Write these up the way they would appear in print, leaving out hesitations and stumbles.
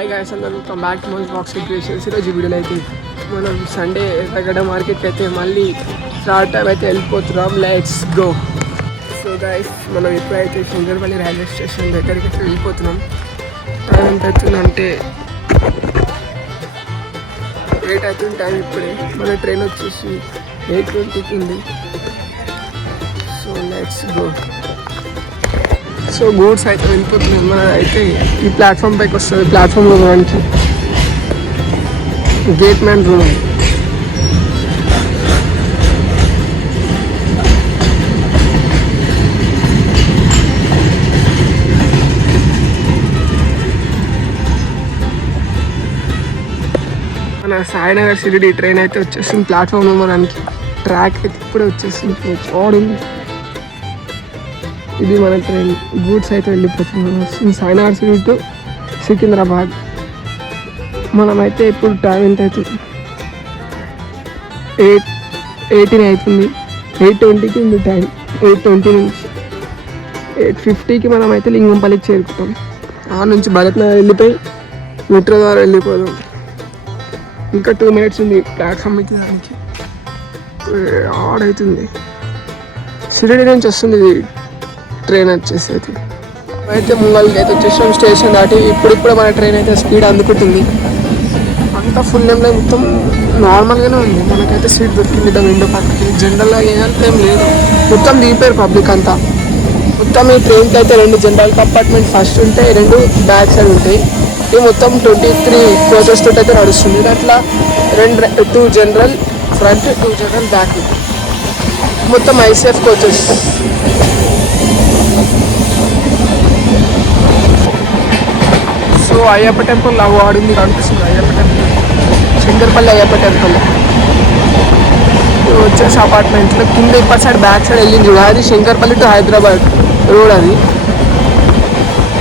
Hi guys, అందరూ welcome back to my box creations. ఈరోజు వీడియోలో అయితే మనం సండే ఎర్రగడ్డ మార్కెట్కి అయితే మళ్ళీ స్టార్ట్ టైం అయితే వెళ్ళిపోతున్నాం. Let's go. సో గైస్, మనం ఇప్పుడైతే శంకర్పల్లి రైల్వే స్టేషన్ దగ్గరికి అయితే వెళ్ళిపోతున్నాం. టైం ఎంత అవుతుందంటే 8 అవుతుంది టైం. ఇప్పుడే మన ట్రైన్ వచ్చేసి 8:20కి ఉంది. So let's go. So goods అయితే వెళ్ళిపోతున్నాం. మన అయితే ఈ ప్లాట్ఫామ్ పైకి వస్తుంది. ప్లాట్ఫామ్లో మనకి గేట్ మ్యాన్ రూమ్. మన సాయినగర్ సిరిడి ట్రైన్ అయితే వచ్చేసింది. ప్లాట్ఫామ్లో మనకి ట్రాక్ అయితే ఇప్పుడే వచ్చేసింది. చూడండి, ఇది మన ట్రైన్. గూడ్స్ అయితే వెళ్ళిపోతున్నాం సాయినగర్ సిటీ టు సికింద్రాబాద్. మనమైతే ఇప్పుడు టైం ఎంత అవుతుంది? 8:18 అవుతుంది. 8:20కి ఉంది టైం. 8:20 నుంచి 8:50కి మనం అయితే లింగంపల్లికి చేరుకుంటాం. ఆ నుంచి భరత్ నగర్ వెళ్ళిపోయి మెట్రో ద్వారా వెళ్ళిపోదాం. ఇంకా 2 minutes ఉంది ప్లాట్ఫామ్ అయితే. దానికి ఆడవుతుంది. సిరిడి నుంచి వస్తుంది ట్రైన్ వచ్చేసి. అయితే ముంగల్కి అయితే వచ్చేసాం స్టేషన్ దాటి. ఇప్పుడు మన ట్రైన్ అయితే స్పీడ్ అందుకుంటుంది. అంతా ఫుల్ ఏం లేదు, మొత్తం నార్మల్గానే ఉంది. మనకైతే సీట్ దొరికింది విండో పక్కకి. జనరల్గా ఏం లేదు, మొత్తం దిగిపోయారు పబ్లిక్ అంతా. మొత్తం ఈ ట్రైన్కి అయితే 2 జనరల్ కంపార్ట్మెంట్ ఫస్ట్ ఉంటాయి, 2 బ్యాక్ సైడ్ ఉంటాయి. ఇది మొత్తం 23 కోచెస్ తోటి అయితే నడుస్తుంది. అట్లా 2 జనరల్ ఫ్రంట్, 2 జనరల్ బ్యాక్, మొత్తం ICF coaches. So Ayyappa temple ఆడుంది కనిపిస్తుంది. అయ్యప్ప టెంపుల్, శంకర్పల్లి అయ్యప్ప టెంపుల్ వచ్చేసి అపార్ట్మెంట్లో కింద ఇప్పటి సైడ్ బ్యాక్ సైడ్ వెళ్ళింది చూడ, అది శంకర్పల్లి టు హైదరాబాద్ రోడ్ అది.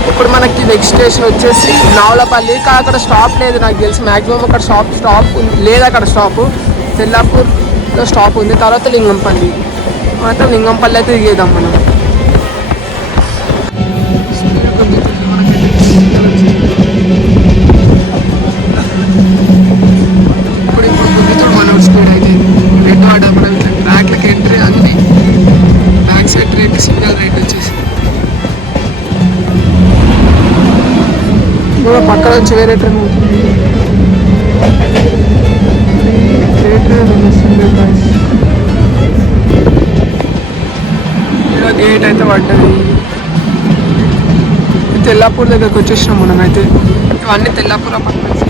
ఇప్పుడు మనకి నెక్స్ట్ స్టేషన్ వచ్చేసి నావలపల్లి. అక్కడ స్టాప్ లేదు నాకు తెలిసి. మ్యాక్సిమం అక్కడ స్టాప్ లేదు. అక్కడ స్టాప్ తెల్లాపూర్లో స్టాప్ ఉంది. తర్వాత లింగంపల్లి, మాత్రం లింగంపల్లి అయితే దిగేద్దాం మనం. ఇప్పుడు గుండితోడు మన స్పీడ్ అయితే రెడ్ వాటర్ మనం బ్యాక్లకి ఎంట్రీ అన్ని back side rate single rate వచ్చేసి. పక్కన నుంచి వేరే ట్రైన్ అవుతుంది. ఇలా గేట్ అయితే పడ్డది. తెల్లాపూర్ దగ్గరకు వచ్చేసినాం మనం అయితే. ఇవన్నీ తెల్లాపూర్ అపార్ట్మెంట్స్.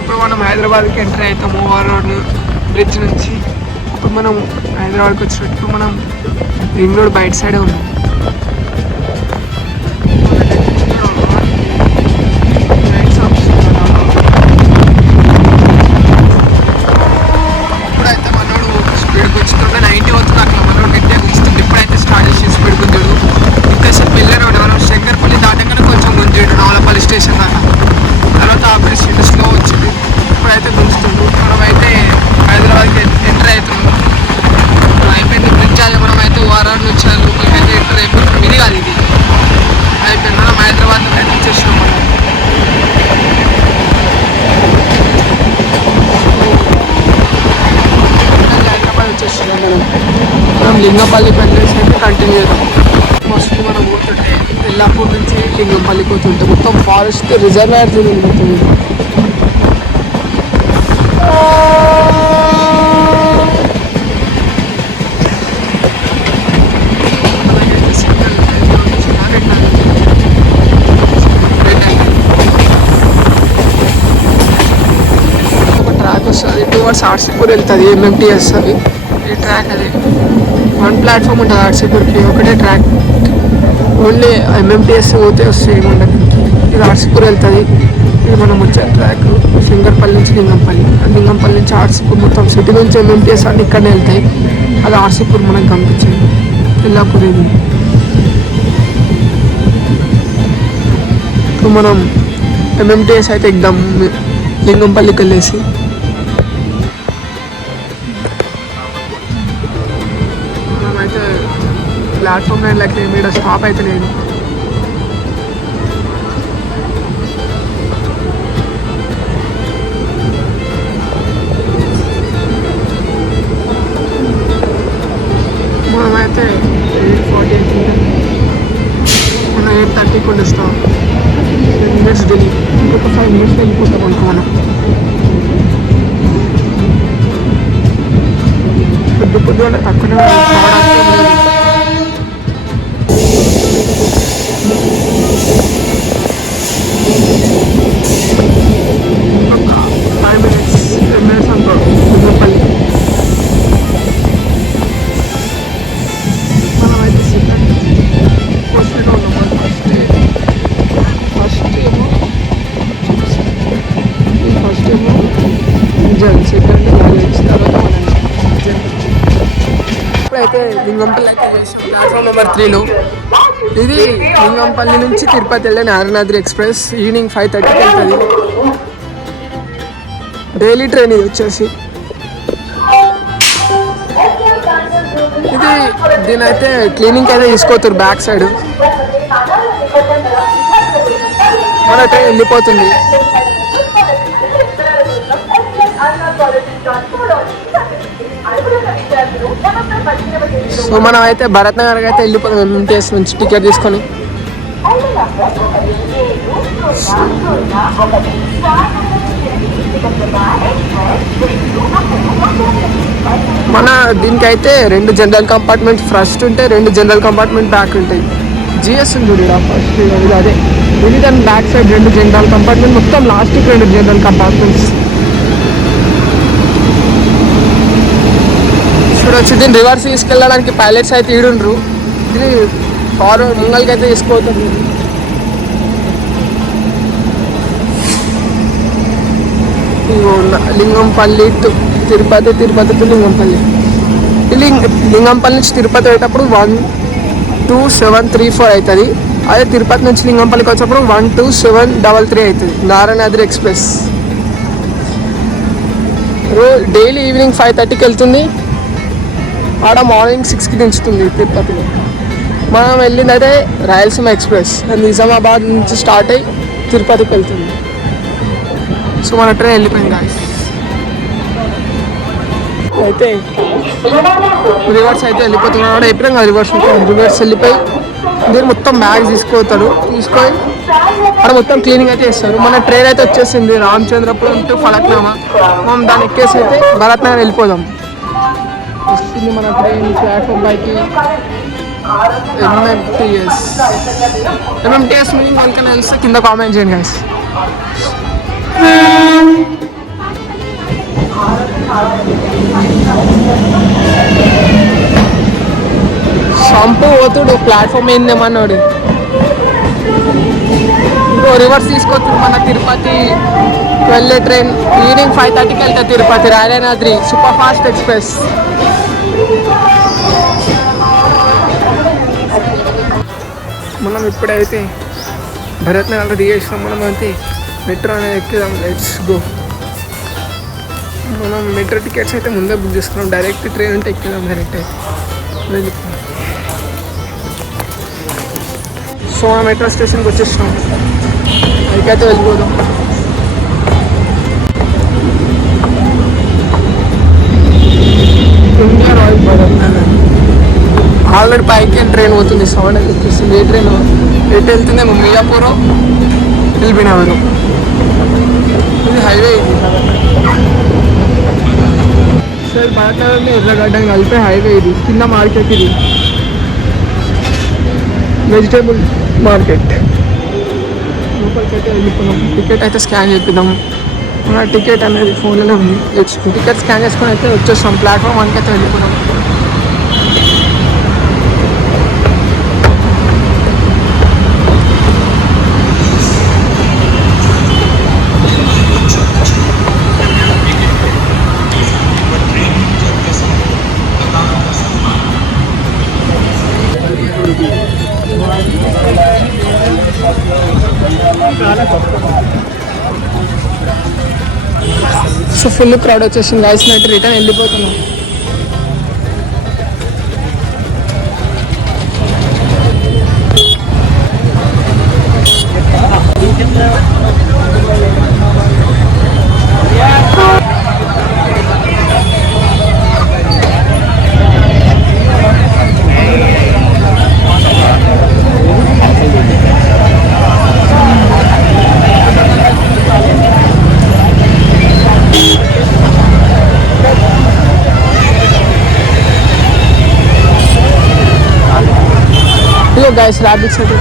ఇప్పుడు మనం హైదరాబాద్కి ఎంట్రీ అవుతాము ఓవర్ బ్రిడ్జ్ నుంచి. ఇప్పుడు మనం హైదరాబాద్కి వచ్చినట్టు మనం రింగ్ రోడ్ బయట సైడే ఉన్నాం. ఇప్పుడైతే మనోడు స్పీడ్కి వచ్చిందంటే 90 అవుతుంది. అట్లా మనోడు గట్టిగా గుంచుతుంది. ఇప్పుడైతే స్టార్ట్ చేసి స్పీడ్ గుంజాడు. ఇంతసేపు వెళ్ళారు మనం శంకర్పల్లి దాటగానే కొంచెం గుంజాడు నావలపల్లి స్టేషన్ దాకా. తర్వాత ఆపరేట్ స్పీడ్ స్లో వచ్చింది. ఇప్పుడైతే గుంజుతుండ్రు. మనమైతే హైదరాబాద్కి ఎంటర్ అవుతున్నాం. అయిపోయింది బ్రిడ్జ్. అది మనం అయితే ఓఆర్ఆర్ నుంచి లోపలికి అయితే ఎంటర్ అయిపోతున్నాం. ఇది కాదు, ఇది అయిపోయింది. మనం హైదరాబాద్ వచ్చేసినాం. మనం హైదరాబాద్ వచ్చేసినాం. మనం లింగంపల్లికి వెళ్ళేసి అయితే కంటిన్యూ చేద్దాం. ఫస్ట్ మనం పోతుంటే తెల్లాపూర్ నుంచి లింగంపల్లికి పోతుంటే మొత్తం ఫారెస్ట్ రిజర్వాయర్ తిరిగింది మొత్తం. ఒక ట్రాక్ వస్తుంది టువర్డ్స్ ఆర్సీపూర్ వెళ్తుంది. ఎంఎంటీఎస్ అది ఈ ట్రాక్. అది 1 ప్లాట్ఫామ్ ఉంటుంది ఆర్సీపూర్కి, ఒకటే ట్రాక్. ఓన్లీ ఎంఎంటీఎస్ పోతే వస్తాయి ఏముండదు. ఇది ఆర్సీపూర్ వెళ్తుంది. ఇది మనం వచ్చే ట్రాక్ శంకర్పల్లి నుంచి లింగంపల్లి. లింగంపల్లి నుంచి ఆర్సీపూర్, మొత్తం సిటీ నుంచి ఎంఎంటీఎస్ అన్ని ఇక్కడనే వెళ్తాయి. అది ఆర్సీపూర్ మనకు కనిపించింది. తెల్లాపూర్ ఇది. ఇప్పుడు మనం ఎంఎంటీఎస్ అయితే ఎగ్దాం లింగంపల్లికి వెళ్ళేసి. మనమైతే ప్లాట్ఫామ్ 9 మీద స్టాప్ అయితే లేదు. Second stop 10 minutes Delhi. ఇంకొక 5 minutes వెళ్ళిపోతాం అనుకో మనం. పొద్దున తక్కువనే అయితే లింగంపల్లి అయితే చేసాం ప్లాట్ఫామ్ నెంబర్ 3లో. ఇది లింగంపల్లి నుంచి తిరుపతి వెళ్ళే నారాయణాద్రి ఎక్స్ప్రెస్ ఈవినింగ్ 5:30కి వెళ్తుంది. డైలీ ట్రైన్ ఇది వచ్చేసి. ఇది దీని అయితే క్లీనింగ్ అయితే తీసుకోతారు బ్యాక్ సైడ్. మన ట్రైన్ వెళ్ళిపోతుంది. సో మనం అయితే భరత్ నగర్కి అయితే వెళ్ళిపోతాం ఎంటీఎస్ నుంచి టికెట్ తీసుకొని. మన దీనికైతే 2 జనరల్ కంపార్ట్మెంట్ ఫస్ట్ ఉంటాయి, 2 జనరల్ కంపార్ట్మెంట్ బ్యాక్ ఉంటాయి. జిఎస్ ఉంది ఫస్ట్ అదే ఇది. దాని బ్యాక్ సైడ్ 2 జనరల్ కంపార్ట్మెంట్, మొత్తం లాస్ట్కి 2 జనరల్ కంపార్ట్మెంట్స్ చూడొచ్చు. దీన్ని రివర్స్ తీసుకెళ్ళడానికి పైలట్స్ అయితే ఈడుండ్రు. ఇది ఫార్వర్డ్ ముంగల్కి అయితే తీసుకోతుంది. Lingampalli to Tirupati, Tirupati to Lingampalli. లింగంపల్లి నుంచి తిరుపతి పోయేటప్పుడు 12734 అవుతుంది. అదే తిరుపతి నుంచి లింగంపల్లికి వచ్చేటప్పుడు 12733 అవుతుంది. నారాయణాద్రి ఎక్స్ప్రెస్ డైలీ ఈవినింగ్ 5:30కి వెళ్తుంది. ఆడ మార్నింగ్ 6కి దించుతుంది తిరుపతిలో. మనం వెళ్ళిందైతే రాయలసీమ ఎక్స్ప్రెస్ నిజామాబాద్ నుంచి స్టార్ట్ అయ్యి తిరుపతికి వెళ్తుంది. సో మన ట్రైన్ వెళ్ళిపోయింది గాయ్స్. అయితే రివర్స్ అయితే వెళ్ళిపోతున్నాడు. కూడా ఎప్పుడైనా కదా రివర్స్ వెళ్ళిపోయి దీన్ని మొత్తం బ్యాగ్స్ తీసుకొని అక్కడ మొత్తం క్లీనింగ్ అయితే చేస్తారు. మన ట్రైన్ అయితే వచ్చేసింది రామచంద్రపురం టు ఫలక్నామా. మనం దాన్ని ఎక్కేసి అయితే భరత్ నగర్ వెళ్ళిపోదాం. వస్తుంది మన ట్రైన్ ప్లాట్ఫామ్ పైకి. ఎంఎంటీఎస్ మీనింగ్ వాళ్ళకన్నా తెలిస్తే కింద కామెంట్ చేయండి గైస్. సంపు పోతుడు ప్లాట్ఫామ్ ఏందేమన్నాడు. ఇంకో రివర్స్ తీసుకోవచ్చు మన తిరుపతి వెళ్ళే ట్రైన్ ఈవినింగ్ 5:30కి వెళ్తే తిరుపతి రాయలనాద్రి సూపర్ ఫాస్ట్ ఎక్స్ప్రెస్. మనం ఇప్పుడైతే భరత్ నగర్లో దిగేసినాం. మనం అయితే మెట్రో అనేది ఎక్కుదాం. Let's go. మనం మెట్రో టికెట్స్ అయితే ముందే బుక్ చేసుకున్నాం. డైరెక్ట్ ట్రైన్ ఉంటే ఎక్కుదాం డైరెక్ట్ అయితే వెళ్ళిపోయాం. సో మనం మెట్రో స్టేషన్కి వచ్చేసినాం. అదికైతే వెళ్ళిపోదాం. India royal Bharat Nagar already పైకి ట్రైన్ పోతుంది. సౌండ్ అయితే వచ్చేస్తుంది. ఏ ట్రైన్ ఎటు వెళ్తుందేమో మియాపూర్ ఎల్బీ నగర్. ఇది హైవే. ఇది సార్ భరత్ నగర్ని ఎర్రగడ్డ కలిపే హైవే. ఇది కింద మార్కెట్. ఇది వెజిటేబుల్ మార్కెట్. లోపలికి అయితే వెళ్ళిపోదాం. టికెట్ అయితే స్కాన్ చేపిద్దాం. మన టికెట్ అనేది ఫోన్లోనే ఉంది. టికెట్ స్కాన్ చేసుకొని అయితే వచ్చేస్తాం. ప్లాట్ఫామ్ 1కి అయితే వెళ్ళిపోదాం. సో ఫుల్ క్రౌడ్ వచ్చేసింది గాయ్స్. నైట్ రిటర్న్ వెళ్ళిపోతున్నాం. గాయస్ ర్యాబిట్స్ అయితే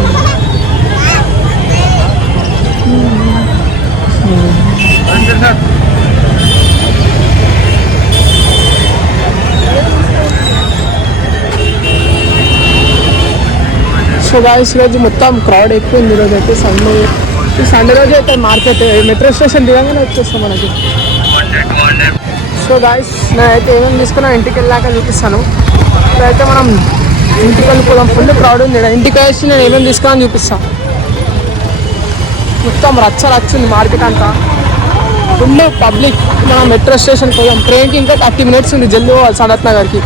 సో గాయస్ ఈరోజు మొత్తం క్రౌడ్ ఎక్కువ ఉంది. ఈరోజు అయితే సండే రోజు అయితే మార్కెట్ మెట్రో స్టేషన్ దిగంగానే వచ్చేస్తాం మనకి. సో గాయస్ నేనైతే ఏమేమి తీసుకున్నా ఇంటికి వెళ్ళాక చూపిస్తాను. ఇప్పుడైతే మనం ఇంటికి వెళ్ళిపోదాం. ఫుల్ క్రౌడ్ ఉంది. ఇంటికి వచ్చి నేను ఏమేమి తీసుకున్నాను చూపిస్తాను. మొత్తం రచ్చ ఉంది మార్కెట్ అంతా, ఫుల్ పబ్లిక్. మనం మెట్రో స్టేషన్కి పోయాం. ట్రైన్కి ఇంకా 30 minutes ఉంది. జల్దీ పోవాలి సనత్ నగర్కి.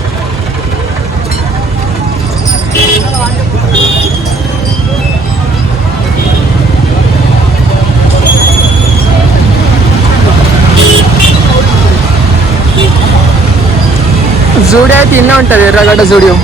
జూడియో అయితే ఇన్నే ఉంటుంది, ఎర్రగడ్డ జూడియో.